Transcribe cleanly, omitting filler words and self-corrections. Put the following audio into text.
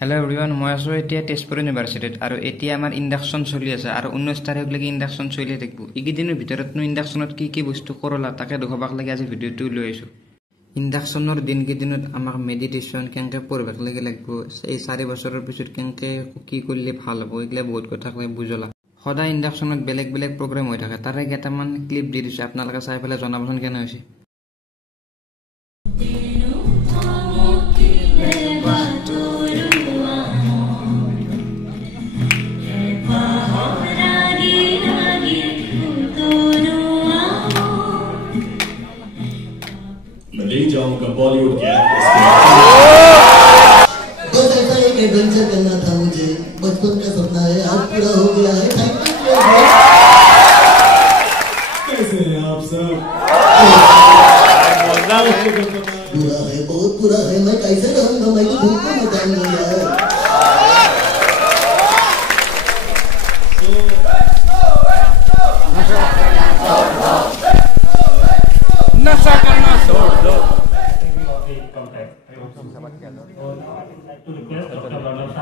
Hello everyone, মই আছো এতিয়া তেজপুৰ ইউনিভাৰ্চিটিত আৰু এতিয়া আমাৰ ইন্ডাকশন চলি আছে আৰু 19 তাৰিখলৈকে ইন্ডাকশন চলি থাকিব। এইকেইদিনৰ ভিতৰতনো ইন্ডাকশনত কি বস্তু কৰলা তাকে দেখাবাক লাগে আজি ভিডিঅ'টো লৈ আইছো। ইন্ডাকশনৰ দিনকেইদিনত আমাক মেডিটেশ্যন কেনকে পঢ়বাক লাগিব, এই 4 বছৰৰ পিছত কেনকে কি কৰিলে ভাল হ'ব, এইগলা বহুত কথা কয় বুজলা। সদায় ইন্ডাকশনত বেলেগ বেলেগ প্ৰগ্ৰাম হৈ থাকে, তাৰে কেইটামান ক্লিপ দি দিছো, আপোনালোকে চাই পেলাই জনাবচোন কেনে হৈছে। ले जाऊंगा बॉलीवुड के बस ऐसा एक एडवेंचर करना था मुझे, बचपन का सपना है आज पूरा हो गया है। कैसे हैं आप सब? बुरा है, बहुत बुरा है, मैं कैसे रहूंगा, मैं तो भूख को मचाऊंगा यार। नशा करना छोड़ दो।